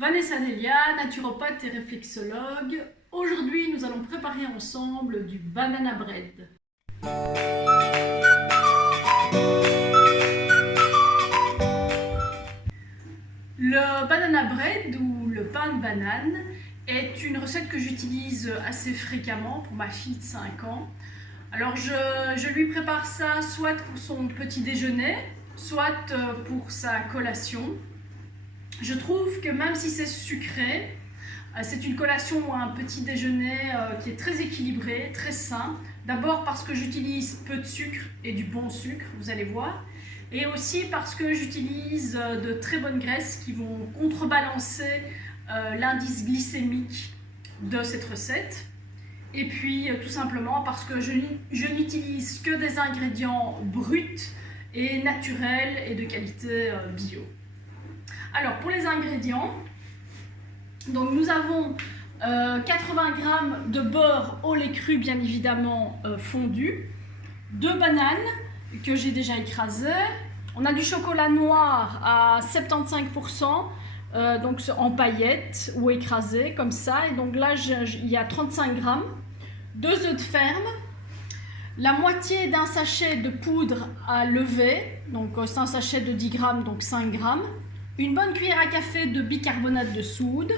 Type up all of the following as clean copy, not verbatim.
Vanessa Delia, naturopathe et réflexologue. Aujourd'hui, nous allons préparer ensemble du banana bread. Le banana bread ou le pain de banane est une recette que j'utilise assez fréquemment pour ma fille de 5 ans. Alors je lui prépare ça soit pour son petit déjeuner, soit pour sa collation. Je trouve que même si c'est sucré, c'est une collation ou un petit déjeuner qui est très équilibré, très sain. D'abord parce que j'utilise peu de sucre et du bon sucre, vous allez voir. Et aussi parce que j'utilise de très bonnes graisses qui vont contrebalancer l'indice glycémique de cette recette. Et puis tout simplement parce que je n'utilise que des ingrédients bruts et naturels et de qualité bio. Alors pour les ingrédients, donc nous avons 80 g de beurre au lait cru bien évidemment fondu, 2 bananes que j'ai déjà écrasées, on a du chocolat noir à 75%, donc en paillettes ou écrasé comme ça, et donc là il y a 35 g, 2 œufs de ferme, la moitié d'un sachet de poudre à lever, donc c'est un sachet de 10 g, donc 5 g, une bonne cuillère à café de bicarbonate de soude,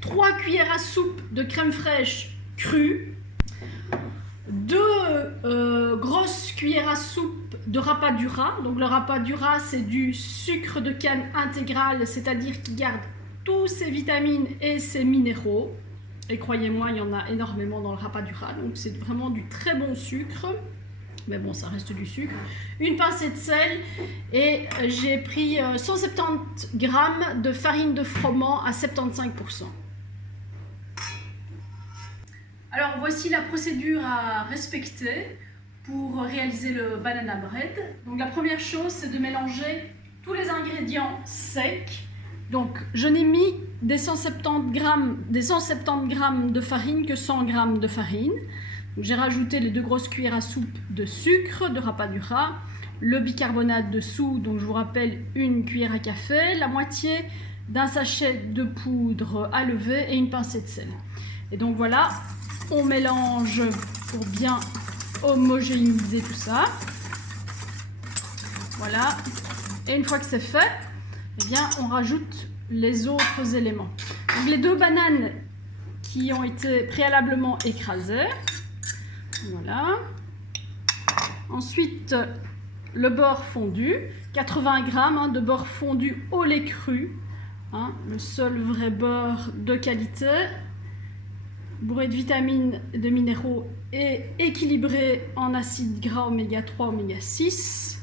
3 cuillères à soupe de crème fraîche crue, 2 grosses cuillères à soupe de rapadura. Donc le rapadura, c'est du sucre de canne intégral, c'est-à-dire qui garde tous ses vitamines et ses minéraux. Et croyez-moi, il y en a énormément dans le rapadura, donc c'est vraiment du très bon sucre. Mais bon, ça reste du sucre. Une pincée de sel et j'ai pris 170 g de farine de froment à 75%. Alors voici la procédure à respecter pour réaliser le banana bread. Donc la première chose, c'est de mélanger tous les ingrédients secs. Donc je n'ai mis des 170 g de farine que 100 g de farine. J'ai rajouté les 2 grosses cuillères à soupe de sucre de rapadura, le bicarbonate de soude, donc je vous rappelle 1 cuillère à café, la moitié d'un sachet de poudre à lever et une pincée de sel. Et donc voilà, on mélange pour bien homogénéiser tout ça. Voilà, et une fois que c'est fait, eh bien, on rajoute les autres éléments. Donc les 2 bananes qui ont été préalablement écrasées. Voilà. Ensuite, le beurre fondu, 80 g de beurre fondu au lait cru, le seul vrai beurre de qualité, bourré de vitamines et de minéraux et équilibré en acides gras oméga 3, oméga 6.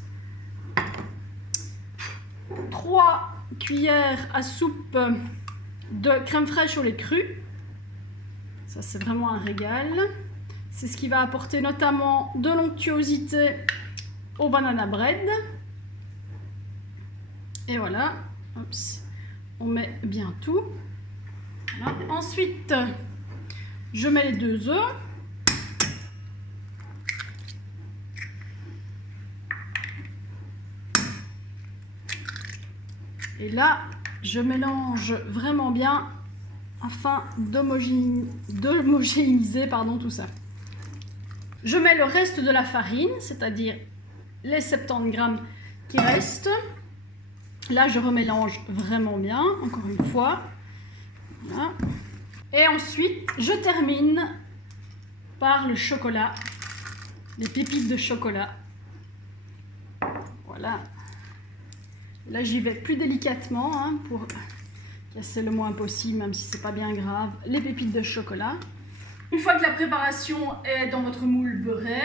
3 cuillères à soupe de crème fraîche au lait cru. Ça, c'est vraiment un régal. C'est ce qui va apporter notamment de l'onctuosité au banana bread. Et voilà, Oups. On met bien tout. Voilà. Ensuite, je mets les 2 œufs. Et là, je mélange vraiment bien afin d'homogénéiser tout ça. Je mets le reste de la farine, c'est-à-dire les 70 g qui restent. Là, je remélange vraiment bien, encore une fois. Voilà. Et ensuite, je termine par le chocolat, les pépites de chocolat. Voilà. Là, j'y vais plus délicatement pour casser le moins possible, même si c'est pas bien grave, les pépites de chocolat. Une fois que la préparation est dans votre moule beurré,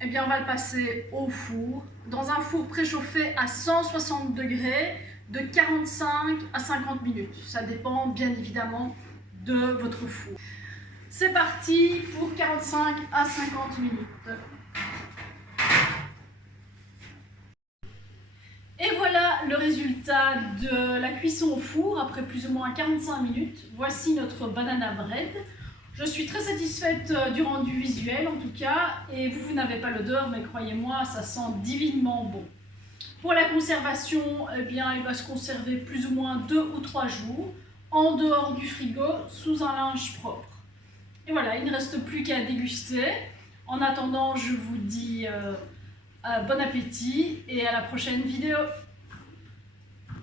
eh bien on va le passer au four, dans un four préchauffé à 160 degrés de 45 à 50 minutes. Ça dépend bien évidemment de votre four. C'est parti pour 45 à 50 minutes. Et voilà le résultat de la cuisson au four après plus ou moins 45 minutes. Voici notre banana bread. Je suis très satisfaite du rendu visuel en tout cas, et vous n'avez pas l'odeur, mais croyez-moi, ça sent divinement bon. Pour la conservation, eh bien, il va se conserver plus ou moins 2 ou 3 jours en dehors du frigo, sous un linge propre. Et voilà, il ne reste plus qu'à déguster. En attendant, je vous dis bon appétit et à la prochaine vidéo.